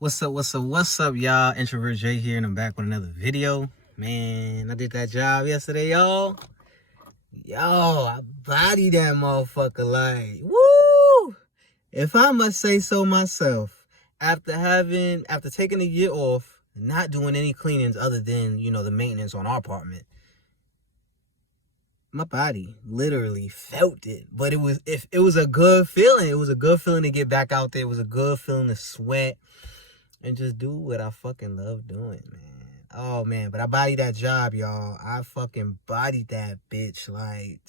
What's up, y'all? Introvert J here, and I'm back with another video. Man, I did that job yesterday, y'all. I bodied that motherfucker like, woo! If I must say so myself, after taking a year off, not doing any cleanings other than, the maintenance on our apartment, my body literally felt it. But it was a good feeling. It was a good feeling to get back out there. It was a good feeling to sweat and just do what I fucking love doing, man. Oh, man, but I bodied that job, y'all. I fucking bodied that bitch, like,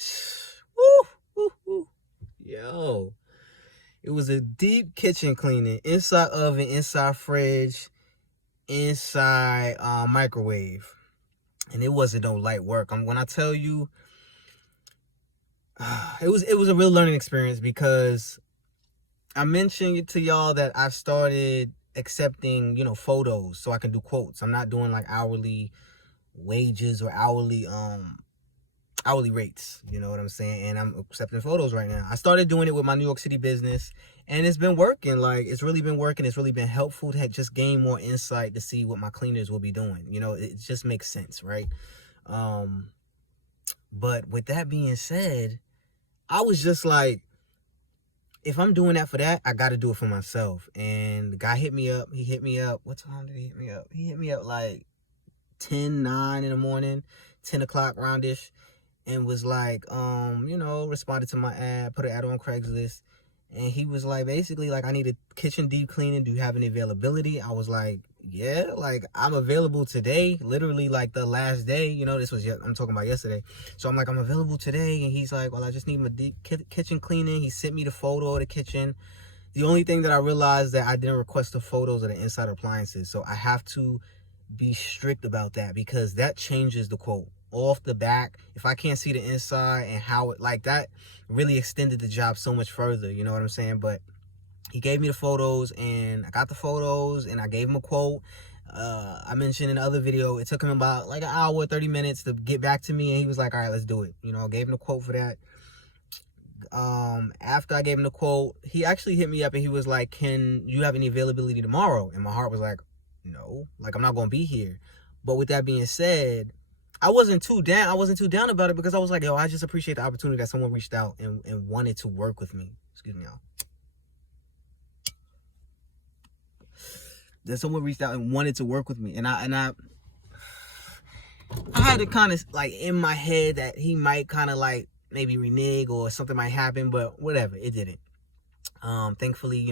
woo, woo, woo. Yo, it was a deep kitchen cleaning, inside oven, inside fridge, inside microwave, and it wasn't no light work. When I tell you, it was a real learning experience, because I mentioned to y'all that I started accepting, photos so I can do quotes. I'm not doing like hourly wages or hourly rates, you know what I'm saying? And I'm accepting photos right now. I started doing it with my New York City business, and it's been working. Like, it's really been working. It's really been helpful to just gain more insight to see what my cleaners will be doing. It just makes sense, right? But with that being said, I was just like, if I'm doing that for that, I got to do it for myself. And the guy hit me up. He hit me up. What time did he hit me up? He hit me up like 9 in the morning, 10 o'clock roundish, and was like, responded to my ad, put an ad on Craigslist. And he was like, basically, like, I need a kitchen deep cleaning. Do you have any availability? I was like, yeah, like, I'm available today. Literally, like, the last day, I'm talking about yesterday. So I'm like, I'm available today. And he's like, well, I just need my deep kitchen cleaning. He sent me the photo of the kitchen. The only thing that I realized that I didn't request the photos of the inside appliances. So I have to be strict about that, because that changes the quote off the back. If I can't see the inside and how it, like, that really extended the job so much further, you know what I'm saying? But he gave me the photos, and I got the photos, and I gave him a quote. I mentioned in the other video, it took him about like an hour, 30 minutes to get back to me, and he was like, all right, let's do it. I gave him the quote for that. After I gave him the quote, he actually hit me up, and he was like, can you have any availability tomorrow? And my heart was like, no, like, I'm not gonna be here. But with that being said, I wasn't too down about it, because I was like, yo, I just appreciate the opportunity that someone reached out and wanted to work with me. Excuse me, y'all. That someone reached out and wanted to work with me. And I had to kind of, like, in my head that he might kind of, like, maybe renege or something might happen, but whatever, it didn't. Thankfully,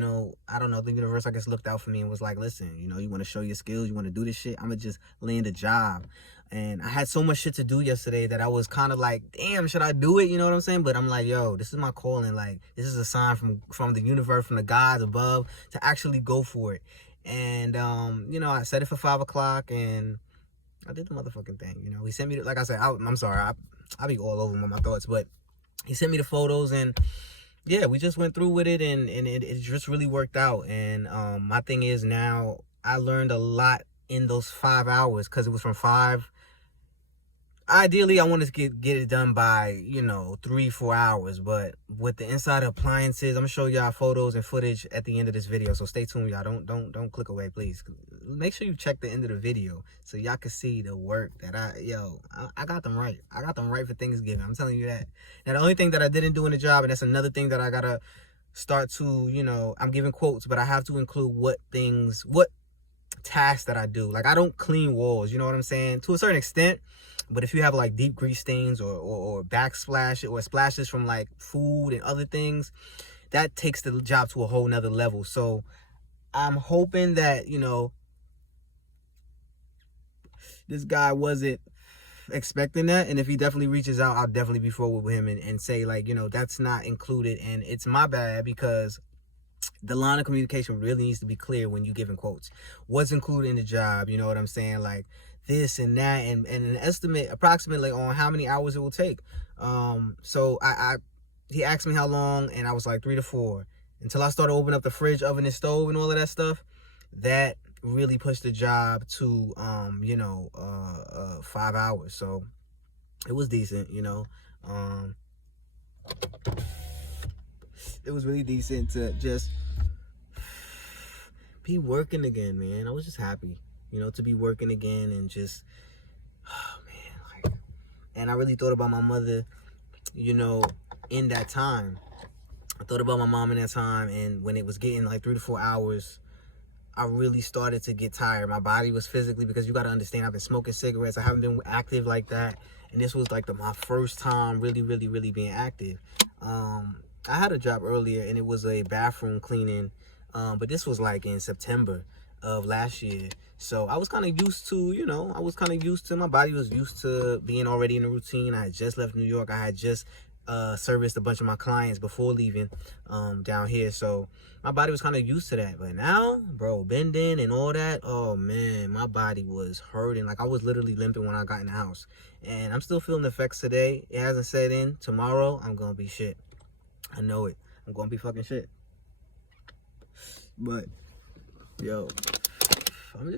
I don't know, the universe, I guess, looked out for me and was like, listen, you want to show your skills, you want to do this shit, I'm gonna just land a job. And I had so much shit to do yesterday that I was kind of like, damn, should I do it? You know what I'm saying? But I'm like, yo, this is my calling. Like, this is a sign from the universe, from the gods above, to actually go for it. And I set it for 5 o'clock, and I did the motherfucking thing. He sent me, like I said, I'm sorry, I be all over with my thoughts, but he sent me the photos, and yeah, we just went through with it, and it just really worked out. And my thing is, now I learned a lot in those 5 hours, because it was from 5. Ideally, I wanted to get it done by 3-4 hours, but with the inside appliances, I'm gonna show y'all photos and footage at the end of this video, so stay tuned, y'all. Don't click away, please. Make sure you check the end of the video so y'all can see the work that I got them right. I got them right for Thanksgiving, I'm telling you that. Now, the only thing that I didn't do in the job, and that's another thing that I gotta start to, I'm giving quotes, but I have to include what tasks that I do. Like, I don't clean walls, you know what I'm saying, to a certain extent. But if you have like deep grease stains or backsplash or splashes from like food and other things, that takes the job to a whole nother level. So I'm hoping that, this guy wasn't expecting that. And if he definitely reaches out, I'll definitely be forward with him and say, like, that's not included. And it's my bad, because the line of communication really needs to be clear when you giving quotes. What's included in the job, you know what I'm saying? Like, this and that, and an estimate approximately on how many hours it will take. So he asked me how long, and I was like 3 to 4, until I started opening up the fridge, oven, and stove and all of that stuff. That really pushed the job to 5 hours. So it was decent. It was really decent to just be working again, man. I was just happy, you know, to be working again and just, oh man, like, and I really thought about my mother, you know, in that time. I thought about my mom in that time, and when it was getting like 3 to 4 hours, I really started to get tired. My body was physically, because you got to understand, I've been smoking cigarettes. I haven't been active like that. And this was like my first time really, really, really being active. I had a job earlier, and it was a bathroom cleaning. But this was like in September of last year. So I was kind of used to, you know, my body was used to being already in a routine. I had just left New York. I had just serviced a bunch of my clients before leaving down here. So my body was kind of used to that. But now, bro, bending and all that, oh man, my body was hurting. Like I was literally limping when I got in the house. And I'm still feeling the effects today. It hasn't set in. Tomorrow, I'm going to be shit. I know it. I'm going to be fucking shit. But, yo, I'm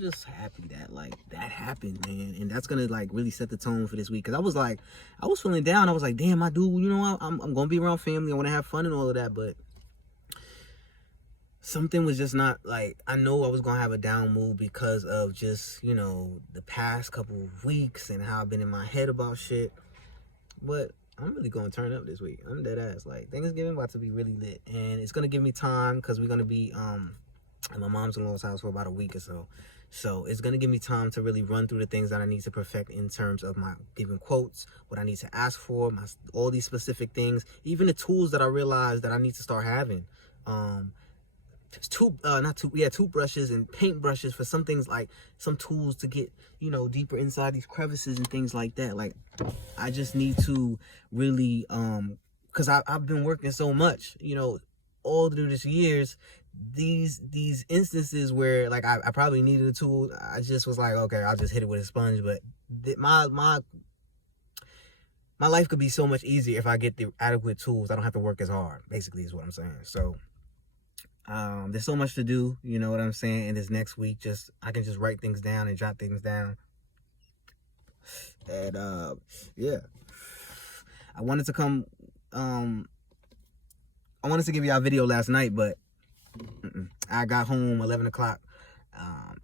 just happy that like that happened, man, and that's gonna like really set the tone for this week. Cause I was feeling down. I was like, damn, my dude, you know, I'm gonna be around family. I want to have fun and all of that, but something was just not like. I know I was gonna have a down mood because of just, you know, the past couple of weeks and how I've been in my head about shit. But I'm really gonna turn up this week. I'm dead ass. Like Thanksgiving about to be really lit, and it's gonna give me time because we're gonna be at my mom's-in-law's house for about a week or so. So it's going to give me time to really run through the things that I need to perfect in terms of my giving quotes, what I need to ask for, all these specific things, even the tools that I realized that I need to start having. Toothbrushes and paintbrushes for some things, like some tools to get, you know, deeper inside these crevices and things like that. Like I just need to really, because I've been working so much, you know, all through this years. These instances where like I probably needed a tool, I just was like, okay, I'll just hit it with a sponge. But my life could be so much easier if I get the adequate tools. I don't have to work as hard, basically, is what I'm saying. So there's so much to do, you know what I'm saying. And this next week, I can just write things down and jot things down. And yeah, I wanted to come. I wanted to give y'all a video last night, but I got home 11 o'clock,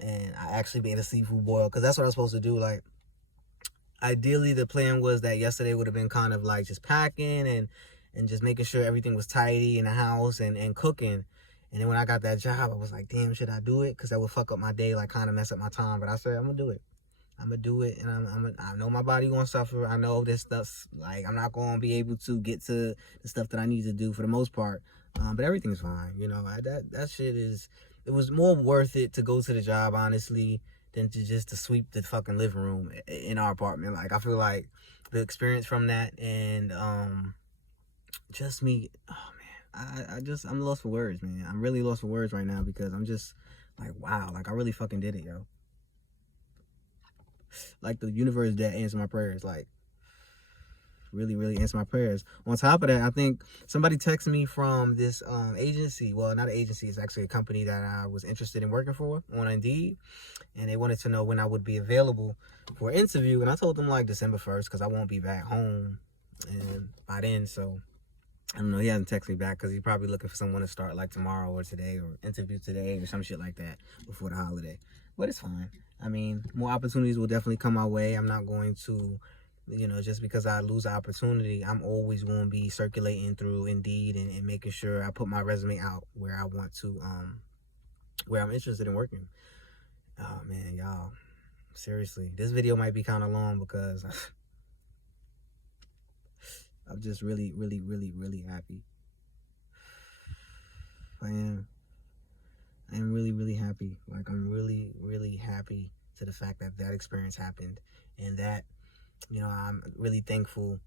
and I actually made a seafood boil because that's what I was supposed to do. Like, ideally, the plan was that yesterday would have been kind of like just packing and just making sure everything was tidy in the house and cooking. And then when I got that job, I was like, damn, should I do it? Because that would fuck up my day, like kind of mess up my time. But I said, I'm going to do it. I'm going to do it, and I know my body going to suffer. I know this stuff's, like, I'm not going to be able to get to the stuff that I need to do for the most part. But everything's fine, you know. That shit is, it was more worth it to go to the job, honestly, than to sweep the fucking living room in our apartment. Like, I feel like the experience from that and just me, oh man, I'm lost for words, man. I'm really lost for words right now because I'm just like, wow, like I really fucking did it, yo. Like the universe that answered my prayers, like really, really answer my prayers. On top of that, I think somebody texted me from this agency. Well, not an agency, it's actually a company that I was interested in working for on Indeed. And they wanted to know when I would be available for an interview. And I told them like December 1st because I won't be back home and by then. So I don't know, he hasn't texted me back because he's probably looking for someone to start like tomorrow or today or interview today or some shit like that before the holiday. But it's fine. I mean, more opportunities will definitely come my way. I'm not going to, you know, just because I lose an opportunity, I'm always going to be circulating through Indeed and making sure I put my resume out where I want to, where I'm interested in working. Oh man, y'all, seriously, this video might be kind of long because I'm just really, really, really, really happy. I am really, really happy. Like, I'm really, really happy to the fact that that experience happened, and that, you know, I'm really thankful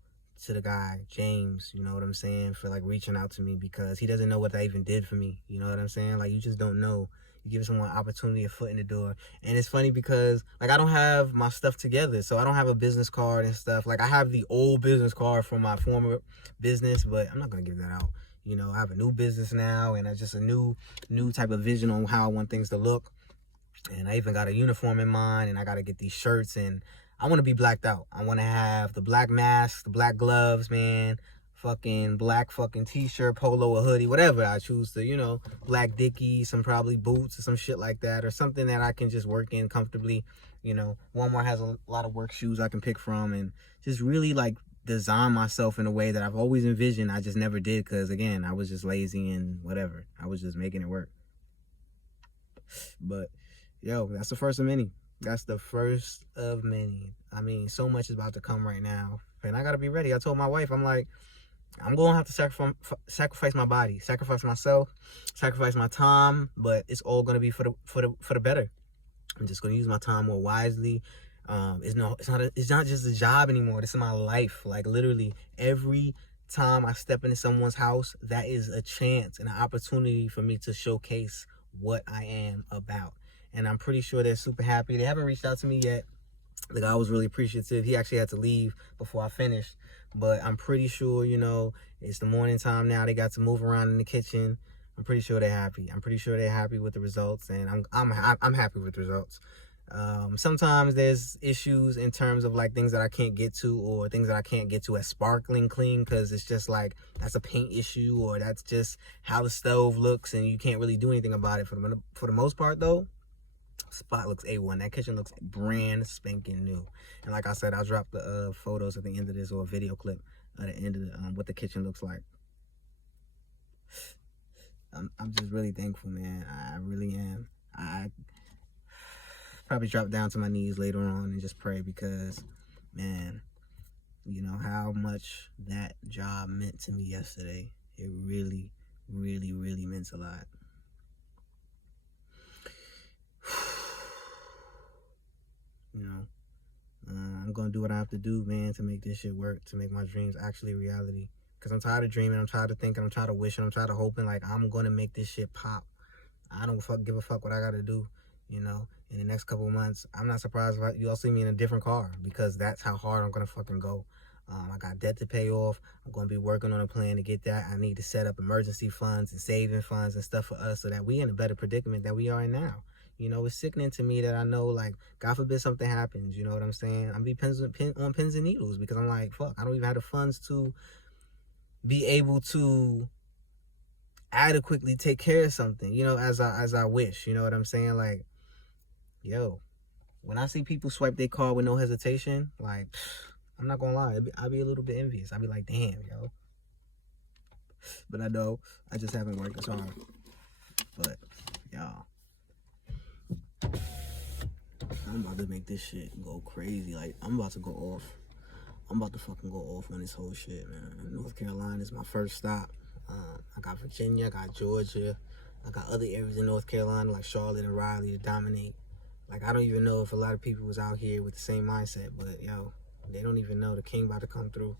to the guy, James, you know what I'm saying, for like reaching out to me because he doesn't know what that even did for me. You know what I'm saying? Like, you just don't know. You give someone an opportunity, a foot in the door. And it's funny because like I don't have my stuff together, so I don't have a business card and stuff. Like, I have the old business card from my former business, but I'm not gonna give that out. You know, I have a new business now, and I just a new type of vision on how I want things to look. And I even got a uniform in mind, and I got to get these shirts, and I want to be blacked out. I want to have the black mask, the black gloves, man. fucking black fucking t-shirt, polo, or hoodie, whatever I choose to, black Dickies, some probably boots or some shit like that, or something that I can just work in comfortably. Walmart has a lot of work shoes I can pick from, and just really like design myself in a way that I've always envisioned. I just never did because, again, I was just lazy and whatever. I was just making it work. But, yo, that's the first of many. That's the first of many. I mean, so much is about to come right now. And I got to be ready. I told my wife, I'm like, I'm going to have to sacrifice my body, sacrifice myself, sacrifice my time, but it's all going to be for the better. I'm just going to use my time more wisely. It's not just a job anymore. This is my life. Like, literally every time I step into someone's house, that is a chance and an opportunity for me to showcase what I am about. And I'm pretty sure they're super happy. They haven't reached out to me yet. The guy was really appreciative. He actually had to leave before I finished. But I'm pretty sure, it's the morning time now. They got to move around in the kitchen. I'm pretty sure they're happy. I'm pretty sure they're happy with the results, and I'm happy with the results. Sometimes there's issues in terms of like things that I can't get to, or things that I can't get to as sparkling clean, because it's just like that's a paint issue, or that's just how the stove looks, and you can't really do anything about it. For the most part, though, spot looks A1. That kitchen looks brand spanking new. And like I said, I'll drop the photos at the end of this, or a video clip at the end of what the kitchen looks like. I'm just really thankful, man. I really am. I probably drop down to my knees later on and just pray, because, man, how much that job meant to me yesterday. It really, really, really meant a lot. I'm gonna do what I have to do, man, to make this shit work, to make my dreams actually a reality. Because I'm tired of dreaming, I'm tired of thinking, I'm tired of wishing, I'm tired of hoping. Like, I'm gonna make this shit pop. I don't give a fuck what I gotta do, in the next couple of months. I'm not surprised if you all see me in a different car, because that's how hard I'm gonna fucking go. I got debt to pay off. I'm gonna be working on a plan to get that. I need to set up emergency funds and saving funds and stuff for us, so that we in a better predicament than we are in now. It's sickening to me that I know, like, God forbid something happens, you know what I'm saying? I'm be on pins and needles, because I'm like, fuck, I don't even have the funds to be able to adequately take care of something, as I wish, you know what I'm saying? Like, yo, when I see people swipe their card with no hesitation, like, I'm not gonna lie, I'll be a little bit envious. I'll be like, damn, yo. But I know I just haven't worked as hard. But, y'all, I'm about to make this shit go crazy. Like, I'm about to go off. I'm about to fucking go off on this whole shit, man. North Carolina is my first stop. I got Virginia, I got Georgia, I got other areas in North Carolina like Charlotte and Raleigh to dominate. Like, I don't even know if a lot of people was out here with the same mindset, but yo, they don't even know the king about to come through.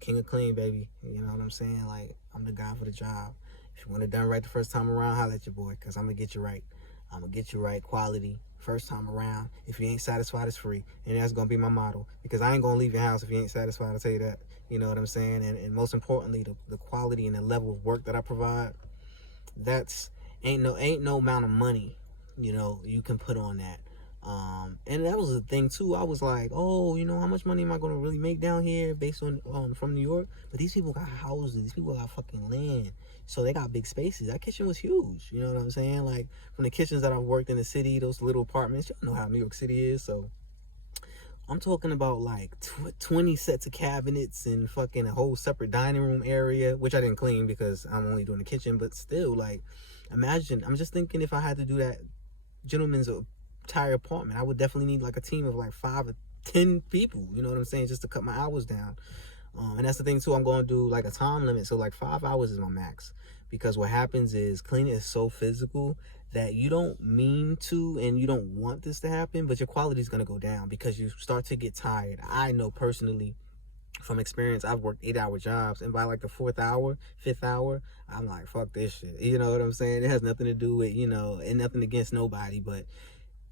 King of clean, baby. You know what I'm saying? Like, I'm the guy for the job. If you want it done right the first time around, holla at your boy, because I'm going to get you right. I'm going to get you right, quality, first time around. If you ain't satisfied, it's free. And that's going to be my motto, because I ain't going to leave your house if you ain't satisfied. I'll tell you that. You know what I'm saying? And most importantly, the quality and the level of work that I provide, that's ain't no amount of money, you can put on that. And that was the thing too. I was like, oh, how much money am I going to really make down here based on from New York? But these people got houses. These people got fucking land. So they got big spaces. That kitchen was huge. You know what I'm saying? Like, from the kitchens that I've worked in the city, those little apartments, y'all know how New York City is. So I'm talking about like 20 sets of cabinets and fucking a whole separate dining room area, which I didn't clean because I'm only doing the kitchen. But still, like, imagine, I'm just thinking if I had to do that gentleman's entire apartment, I would definitely need like a team of like 5 or 10 people, you know what I'm saying, just to cut my hours down. And that's the thing too, I'm going to do like a time limit, so like 5 hours is my max, because what happens is cleaning is so physical that you don't mean to and you don't want this to happen, but your quality is going to go down because you start to get tired. I know personally from experience, I've worked 8-hour jobs, and by like the 4th hour, 5th hour, I'm like, fuck this shit, you know what I'm saying? It has nothing to do with, and nothing against nobody, but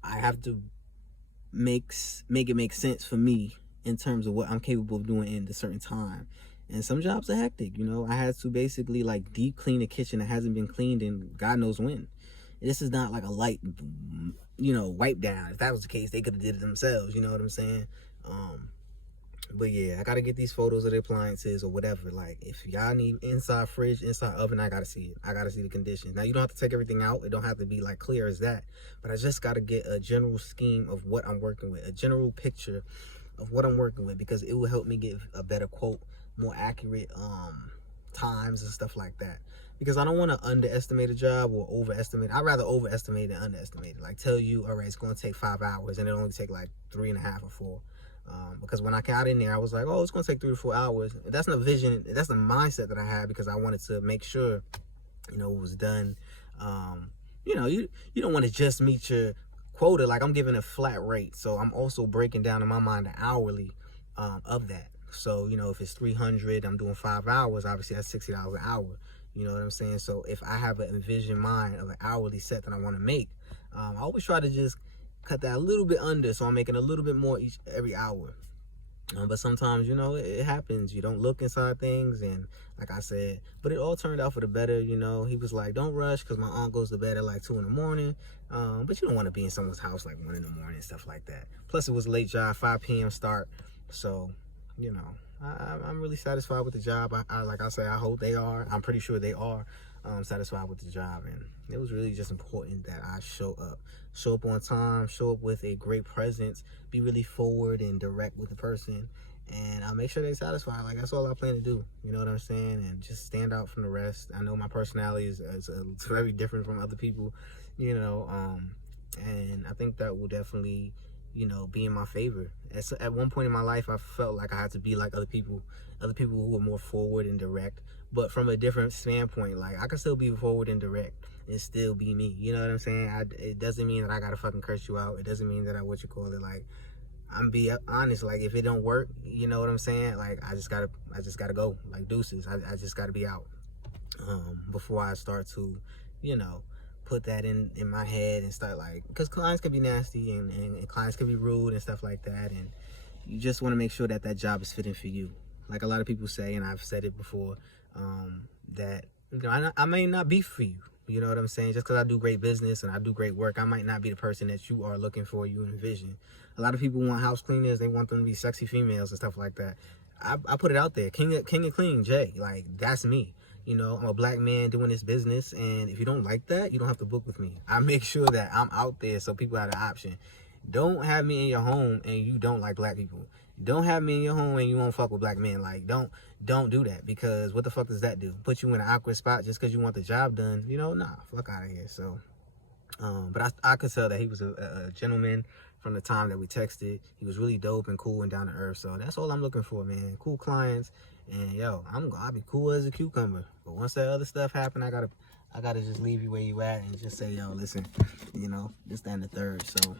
I have to make it make sense for me in terms of what I'm capable of doing in a certain time. And some jobs are hectic, I had to basically like deep clean a kitchen that hasn't been cleaned in God knows when. This is not like a light, wipe down. If that was the case, they could have did it themselves, you know what I'm saying? But yeah, I gotta get these photos of the appliances or whatever. Like, if y'all need inside fridge, inside oven, I gotta see it. I gotta see the conditions. Now, you don't have to take everything out. It don't have to be like clear as that. But I just gotta get a general scheme of what I'm working with, a general picture of what I'm working with, because it will help me give a better quote, more accurate times and stuff like that. Because I don't want to underestimate a job or overestimate. I'd rather overestimate than underestimate it. Like, tell you, all right, it's going to take 5 hours, and it'll only take like 3.5 or 4. Because when I got in there, I was like, oh, it's going to take 3 to 4 hours. That's the vision. That's the mindset that I had, because I wanted to make sure, it was done. You don't want to just meet your quota. Like, I'm giving a flat rate. So I'm also breaking down in my mind the hourly of that. So, if it's 300, I'm doing 5 hours, obviously that's $60 an hour. You know what I'm saying? So if I have an envisioned mind of an hourly set that I want to make, I always try to just cut that a little bit under, so I'm making a little bit more every hour. But sometimes, it happens. You don't look inside things, and like I said, but it all turned out for the better. He was like, don't rush, because my aunt goes to bed at like 2 in the morning. But you don't want to be in someone's house like 1 in the morning, stuff like that. Plus, it was a late job, 5 p.m. start. So, I'm really satisfied with the job. Like I say, I hope they are. I'm pretty sure they are satisfied with the job. And it was really just important that I show up on time, show up with a great presence, be really forward and direct with the person, and I'll make sure they're satisfied. Like, that's all I plan to do. You know what I'm saying? And just stand out from the rest. I know my personality is very different from other people, and I think that will definitely be in my favor. At one point in my life, I felt like I had to be like other people who were more forward and direct, but from a different standpoint. Like, I can still be forward and direct and still be me. You know what I'm saying? It doesn't mean that I gotta fucking curse you out. It doesn't mean that like, I'm be honest. Like, if it don't work, you know what I'm saying? Like, I just gotta go. Like, deuces. I just gotta be out before I start to, put that in my head and start, like, because clients can be nasty and clients can be rude and stuff like that, and you just want to make sure that job is fitting for you. Like a lot of people say, and I've said it before, that I may not be for you. You know what I'm saying? Just because I do great business and I do great work, I might not be the person that you are looking for, you envision. A lot of people want house cleaners. They want them to be sexy females and stuff like that. I put it out there. King of Clean, Jay. Like, that's me. I'm a black man doing this business, and if you don't like that, you don't have to book with me. I make sure that I'm out there so people have the option. Don't have me in your home and you don't like black people. Don't have me in your home and you won't fuck with black men. Like, don't do that, because what the fuck does that do? Put you in an awkward spot just because you want the job done? Nah, fuck out of here. So, but I could tell that he was a gentleman from the time that we texted. He was really dope and cool and down to earth. So that's all I'm looking for, man. Cool clients. And I'll be cool as a cucumber. But once that other stuff happened, I gotta just leave you where you at and just say, listen, this, that, and the third. So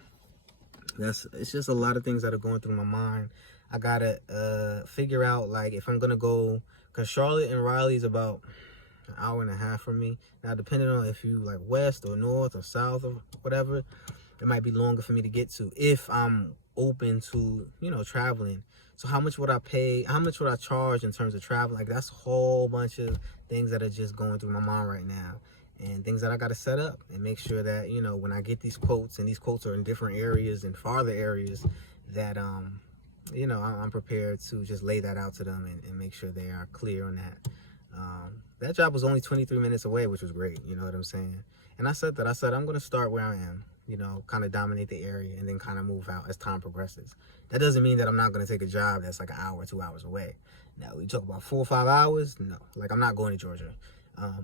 it's just a lot of things that are going through my mind. I gotta figure out, like, if I'm gonna go, because Charlotte and Raleigh is about an hour and a half from me. Now, depending on if you like west or north or south or whatever, it might be longer for me to get to if I'm open to traveling. So how much would I pay? How much would I charge in terms of travel? Like, that's a whole bunch of things that are just going through my mind right now, and things that I got to set up and make sure that when I get these quotes, and these quotes are in different areas and farther areas, that I'm prepared to just lay that out to them and make sure they are clear on that. That job was only 23 minutes away, which was great. You know what I'm saying? And I said I'm going to start where I am, kind of dominate the area, and then kind of move out as time progresses. That doesn't mean that I'm not going to take a job that's like an hour, 2 hours away. Now, we talk about 4 or 5 hours. No, like, I'm not going to Georgia.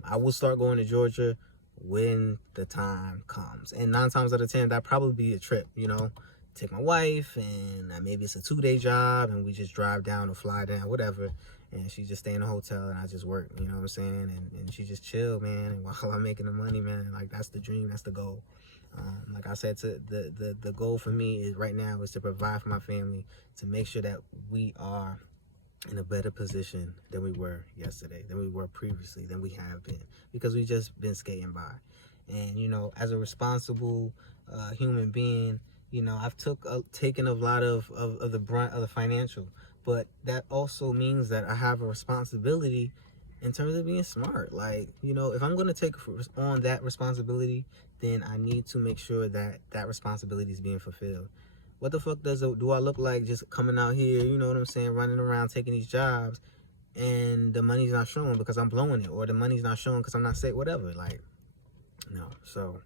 I will start going to Georgia when the time comes. And 9 times out of 10, that'd probably be a trip, take my wife, and maybe it's a 2-day job, and we just drive down or fly down, whatever, and she just stay in a hotel, and I just work, you know what I'm saying, and she just chill, man, and while I'm making the money, man, like, that's the dream, that's the goal. Like I said, the goal for me is right now is to provide for my family, to make sure that we are in a better position than we were yesterday, than we were previously, than we have been, because we just been skating by. And as a responsible human being, I've taken a lot of the brunt of the financial, but that also means that I have a responsibility in terms of being smart. Like, if I'm going to take on that responsibility, then I need to make sure that responsibility is being fulfilled. what the fuck do I look like just coming out here, you know what I'm saying, running around taking these jobs, and the money's not showing because I'm blowing it, or the money's not showing because I'm not safe, whatever. Like, no. So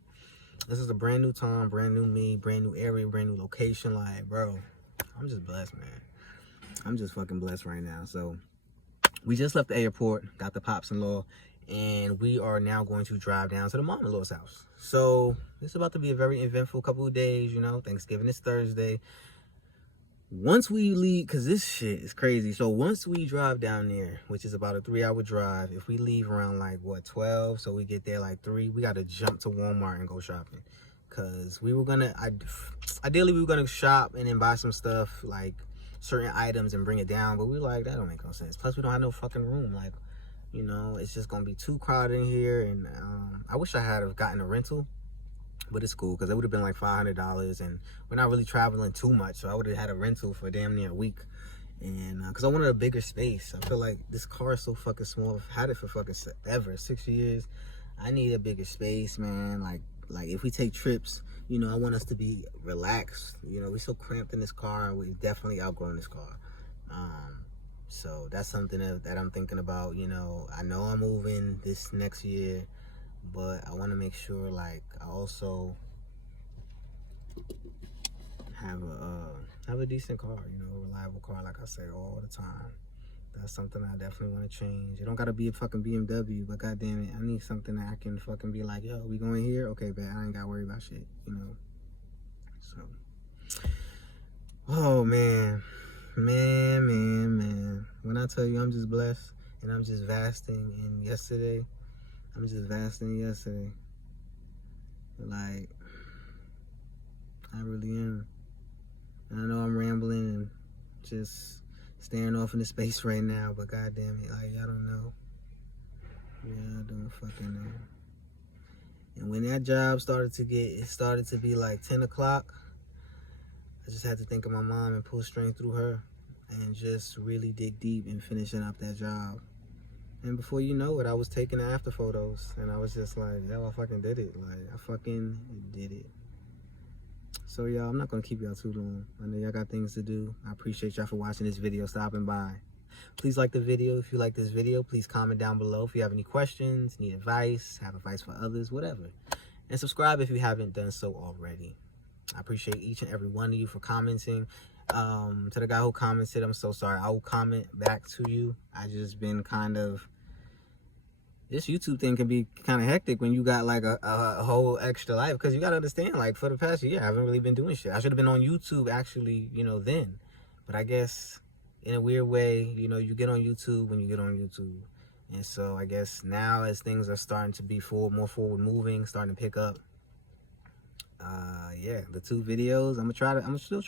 this is a brand new time, brand new me, brand new area, brand new location. Like, bro, I'm just blessed, man. I'm just fucking blessed right now. So we just left the airport, got the pops-in-law, and we are now going to drive down to the mom-in-law's house. So it's about to be a very eventful couple of days, you know. Thanksgiving is Thursday. Once we leave, because this shit is crazy. So once we drive down there, which is about a 3-hour drive, if we leave around like, what, 12, so we get there like 3, we got to jump to Walmart and go shopping. Because we were going to, ideally we were going to shop and then buy some stuff, like certain items, and bring it down. But we were like, that don't make no sense. Plus, we don't have no fucking room. Like, you know, it's just going to be too crowded in here. And I wish I had gotten a rental. But it's cool because it would have been like $500, and we're not really traveling too much, so I would have had a rental for damn near a week. And because I wanted a bigger space. I feel like this car is so fucking small. I've had it for fucking ever, 6 years. I need a bigger space, man. Like if we take trips, you know, I want us to be relaxed. You know, we're so cramped in this car, and we've definitely outgrown this car. So that's something that I'm thinking about. You know, I know I'm moving this next year, but I want to make sure, like, I also have a decent car, you know, a reliable car, like I say all the time. That's something I definitely want to change. It don't got to be a fucking BMW, but goddamn it, I need something that I can fucking be like, yo, we going here? Okay, bet, I ain't got to worry about shit, you know. So, oh, man. When I tell you I'm just blessed and I'm just vasting, and yesterday, like, I really am. And I know I'm rambling and just staring off into space right now, but goddamn it, like, y'all don't know. Y'all don't fucking know. And when that job started to be like 10 o'clock, I just had to think of my mom and pull string through her and just really dig deep in finishing up that job. And before you know it, I was taking the after photos, and I was just like, yo, I fucking did it. Like, I fucking did it. So, y'all, I'm not going to keep y'all too long. I know y'all got things to do. I appreciate y'all for watching this video, stopping by. Please like the video if you like this video. Please comment down below if you have any questions, need advice, have advice for others, whatever. And subscribe if you haven't done so already. I appreciate each and every one of you for commenting. To the guy who commented, I'm so sorry. I will comment back to you. I just been kind of, this YouTube thing can be kind of hectic when you got like a whole extra life, because you got to understand, like, for the past year I haven't really been doing shit. I should have been on YouTube actually, you know, then, but I guess in a weird way, you know, you get on YouTube when you get on YouTube. And so I guess now, as things are starting to be more forward moving, starting to pick up, yeah, the 2 videos, I'm gonna still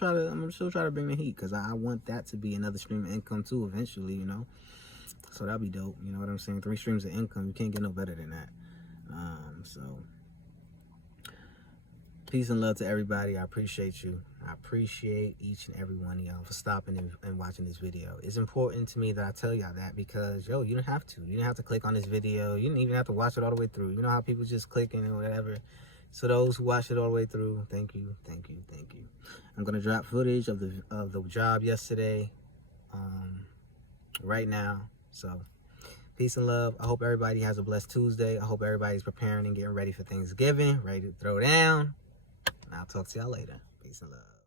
try to bring the heat, because I want that to be another stream of income too eventually, you know. So that'll be dope, you know what I'm saying? 3 streams of income, you can't get no better than that. So peace and love to everybody. I appreciate you. I appreciate each and every one of y'all for stopping and watching this video. It's important to me that I tell y'all that, because, yo, you don't have to. You didn't have to click on this video. You didn't even have to watch it all the way through. You know how people just click and whatever. So those who watched it all the way through, thank you. I'm gonna drop footage of the job yesterday, right now. So peace and love. I hope everybody has a blessed Tuesday. I hope everybody's preparing and getting ready for Thanksgiving, ready to throw down. And I'll talk to y'all later. Peace and love.